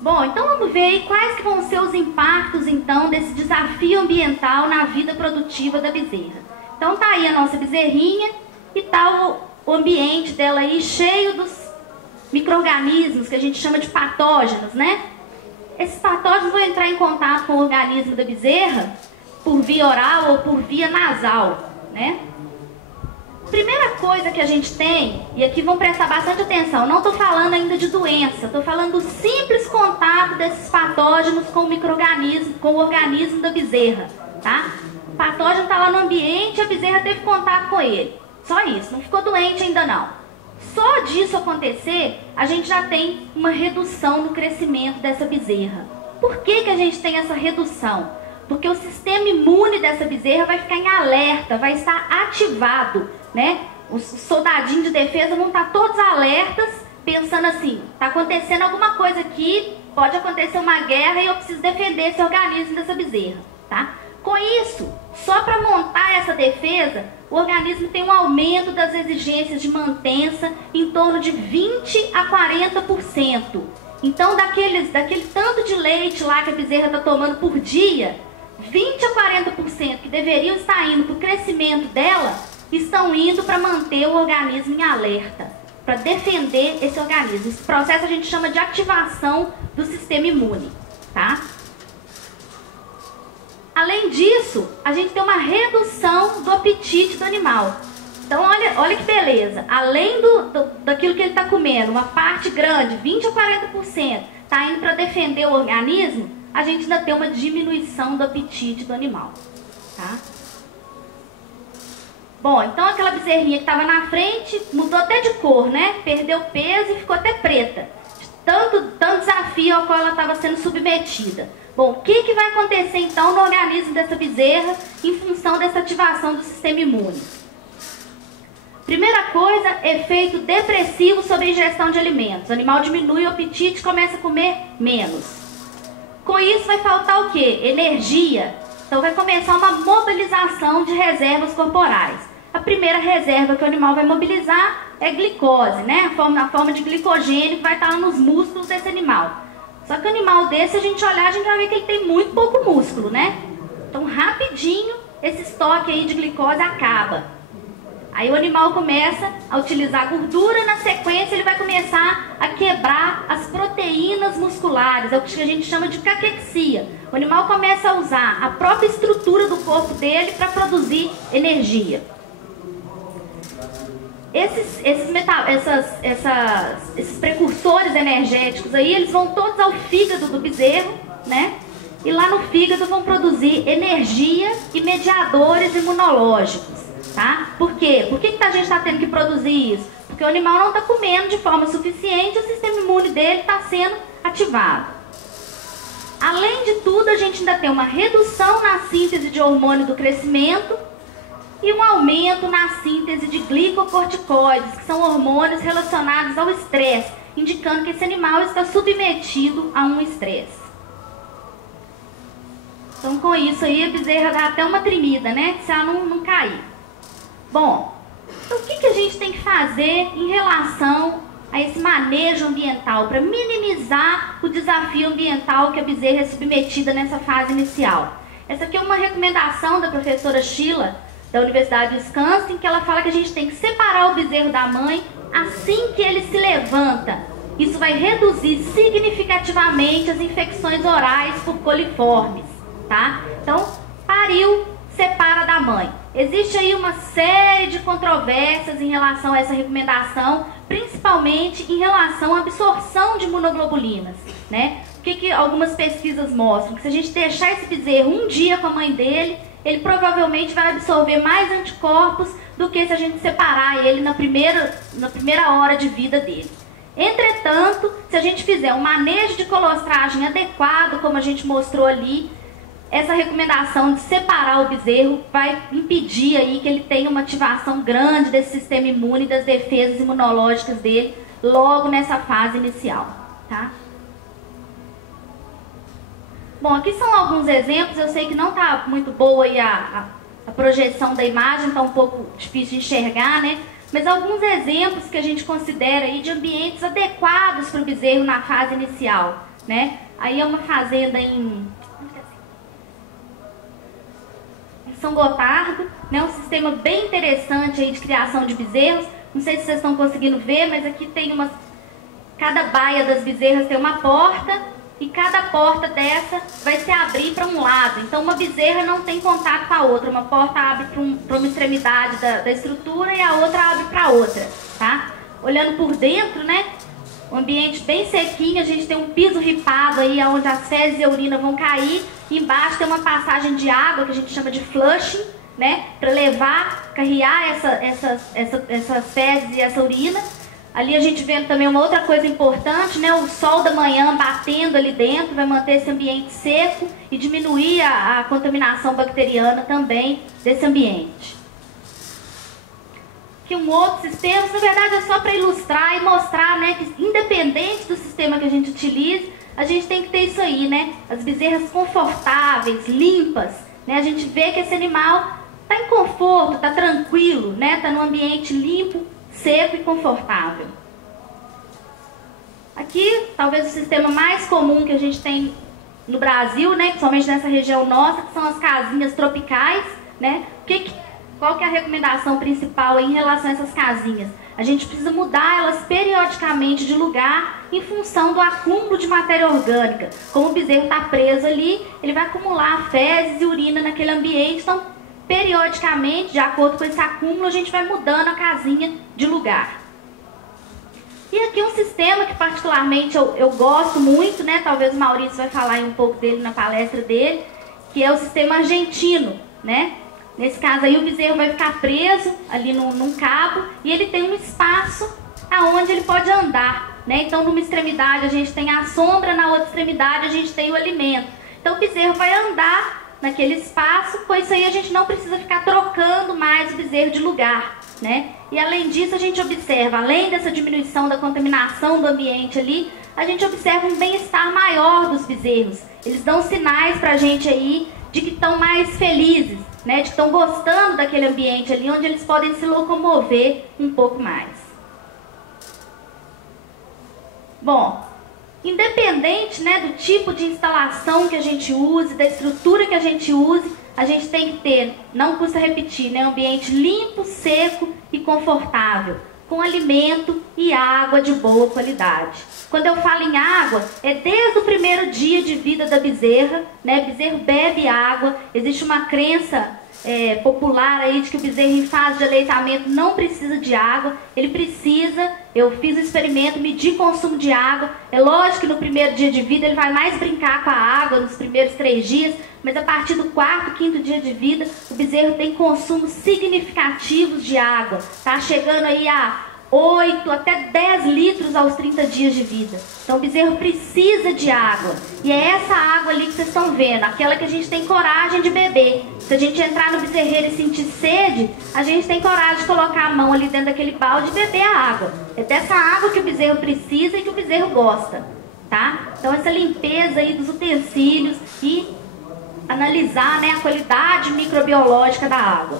Bom, então vamos ver aí quais que vão ser os impactos, então, desse desafio ambiental na vida produtiva da bezerra. Então tá aí a nossa bezerrinha e tá o ambiente dela aí cheio dos micro-organismos que a gente chama de patógenos, né? Esses patógenos vão entrar em contato com o organismo da bezerra por via oral ou por via nasal, né? Primeira coisa que a gente tem, e aqui vão prestar bastante atenção, não estou falando ainda de doença, estou falando do simples contato desses patógenos com o micro-organismo, com o organismo da bezerra, tá? O patógeno está lá no ambiente e a bezerra teve contato com ele. Só isso, não ficou doente ainda não. Só disso acontecer, a gente já tem uma redução no crescimento dessa bezerra. Por que que a gente tem essa redução? Porque o sistema imune dessa bezerra vai ficar em alerta, vai estar ativado, né? Os soldadinhos de defesa vão estar todos alertas, pensando assim, está acontecendo alguma coisa aqui, pode acontecer uma guerra e eu preciso defender esse organismo dessa bezerra, tá? Com isso, só para montar essa defesa, o organismo tem um aumento das exigências de mantença em torno de 20 a 40%. Então, daquele tanto de leite lá que a bezerra está tomando por dia, 20 a 40% que deveriam estar indo para o crescimento dela, estão indo para manter o organismo em alerta, para defender esse organismo. Esse processo a gente chama de ativação do sistema imune, tá? Além disso, a gente tem uma redução do apetite do animal. Então, olha que beleza. Além daquilo que ele está comendo, uma parte grande, 20 a 40%, está indo para defender o organismo, a gente ainda tem uma diminuição do apetite do animal, tá? Bom, então aquela bezerrinha que estava na frente mudou até de cor, né? Perdeu peso e ficou até preta. Tanto desafio ao qual ela estava sendo submetida. Bom, o que vai acontecer então no organismo dessa bezerra em função dessa ativação do sistema imune? Primeira coisa, efeito depressivo sobre a ingestão de alimentos. O animal diminui o apetite e começa a comer menos. Com isso vai faltar o quê? Energia. Então vai começar uma mobilização de reservas corporais. A primeira reserva que o animal vai mobilizar é glicose, né? Na forma de glicogênio que vai estar lá nos músculos desse animal. Só que o animal desse, a gente olhar, a gente vai ver que ele tem muito pouco músculo, né? Então rapidinho esse estoque aí de glicose acaba. Aí o animal começa a utilizar gordura, na sequência ele vai começar a quebrar as proteínas musculares, é o que a gente chama de caquexia. O animal começa a usar a própria estrutura do corpo dele para produzir energia. Esses precursores energéticos aí, eles vão todos ao fígado do bezerro, né? E lá no fígado vão produzir energia e mediadores imunológicos, tá? Por quê? Por que a gente está tendo que produzir isso? Porque o animal não está comendo de forma suficiente, o sistema imune dele está sendo ativado. Além de tudo, a gente ainda tem uma redução na síntese de hormônio do crescimento e um aumento na síntese de glicocorticoides, que são hormônios relacionados ao estresse, indicando que esse animal está submetido a um estresse. Então, com isso aí, a bezerra dá até uma tremida, né? Se ela não cair. Bom, então o que a gente tem que fazer em relação a esse manejo ambiental para minimizar o desafio ambiental que a bezerra é submetida nessa fase inicial? Essa aqui é uma recomendação da professora Sheila, da Universidade de Wisconsin, que ela fala que a gente tem que separar o bezerro da mãe assim que ele se levanta. Isso vai reduzir significativamente as infecções orais por coliformes, tá? Então, pariu, separa da mãe. Existe aí uma série de controvérsias em relação a essa recomendação, principalmente em relação à absorção de imunoglobulinas, né? O que algumas pesquisas mostram? Que se a gente deixar esse bezerro um dia com a mãe dele, ele provavelmente vai absorver mais anticorpos do que se a gente separar ele na primeira hora de vida dele. Entretanto, se a gente fizer um manejo de colostragem adequado, como a gente mostrou ali, essa recomendação de separar o bezerro vai impedir aí que ele tenha uma ativação grande desse sistema imune, das defesas imunológicas dele, logo nessa fase inicial, tá? Bom, aqui são alguns exemplos, eu sei que não está muito boa aí a projeção da imagem, está um pouco difícil de enxergar, né? Mas alguns exemplos que a gente considera aí de ambientes adequados para o bezerro na fase inicial. né? Aí é uma fazenda em São Gotardo, né? Um sistema bem interessante aí de criação de bezerros. Não sei se vocês estão conseguindo ver, mas aqui tem cada baia das bezerras tem uma porta, e cada porta dessa vai se abrir para um lado. Então uma bezerra não tem contato com a outra. Uma porta abre para uma extremidade da estrutura e a outra abre para outra, tá? Olhando por dentro, né? Um ambiente bem sequinho, a gente tem um piso ripado aí, onde as fezes e a urina vão cair. E embaixo tem uma passagem de água, que a gente chama de flushing, né? Para carrear essas fezes e essa urina. Ali a gente vê também uma outra coisa importante, né? O sol da manhã batendo ali dentro vai manter esse ambiente seco e diminuir a contaminação bacteriana também desse ambiente. Aqui um outro sistema, na verdade é só para ilustrar e mostrar, né, que independente do sistema que a gente utilize, a gente tem que ter isso aí, né? As bezerras confortáveis, limpas, né? A gente vê que esse animal está em conforto, está tranquilo, né? Está num ambiente limpo, seco e confortável. Aqui, talvez o sistema mais comum que a gente tem no Brasil, né, principalmente nessa região nossa, que são as casinhas tropicais, né? Qual que é a recomendação principal em relação a essas casinhas? A gente precisa mudar elas periodicamente de lugar em função do acúmulo de matéria orgânica. Como o bezerro está preso ali, ele vai acumular fezes e urina naquele ambiente, então periodicamente, de acordo com esse acúmulo, a gente vai mudando a casinha de lugar. E aqui um sistema que particularmente eu gosto muito, né? Talvez o Maurício vai falar aí um pouco dele na palestra dele, que é o sistema argentino, né? Nesse caso aí o bezerro vai ficar preso ali num cabo e ele tem um espaço aonde ele pode andar, né? Então numa extremidade a gente tem a sombra, na outra extremidade a gente tem o alimento. Então o bezerro vai andar naquele espaço, pois isso aí a gente não precisa ficar trocando mais o bezerro de lugar, né? E além disso a gente observa, além dessa diminuição da contaminação do ambiente ali, a gente observa um bem-estar maior dos bezerros. Eles dão sinais pra gente aí de que estão mais felizes, né? De que estão gostando daquele ambiente ali, onde eles podem se locomover um pouco mais. Bom, independente, né, do tipo de instalação que a gente use, da estrutura que a gente use, a gente tem que ter, não custa repetir, né, um ambiente limpo, seco e confortável, com alimento e água de boa qualidade. Quando eu falo em água, é desde o primeiro dia de vida da bezerra, né, o bezerro bebe água, existe uma crença popular aí de que o bezerro em fase de aleitamento não precisa de água, ele precisa. Eu fiz o experimento, medi consumo de água. É lógico que no primeiro dia de vida ele vai mais brincar com a água nos primeiros 3 dias, mas a partir do 4º, 5º dia de vida, o bezerro tem consumos significativos de água, tá chegando aí a 8 até 10 litros aos 30 dias de vida. Então o bezerro precisa de água. E é essa água ali que vocês estão vendo, aquela que a gente tem coragem de beber. Se a gente entrar no bezerreiro e sentir sede, a gente tem coragem de colocar a mão ali dentro daquele balde e beber a água. É dessa água que o bezerro precisa e que o bezerro gosta, tá? Então essa limpeza aí dos utensílios e analisar, né, a qualidade microbiológica da água.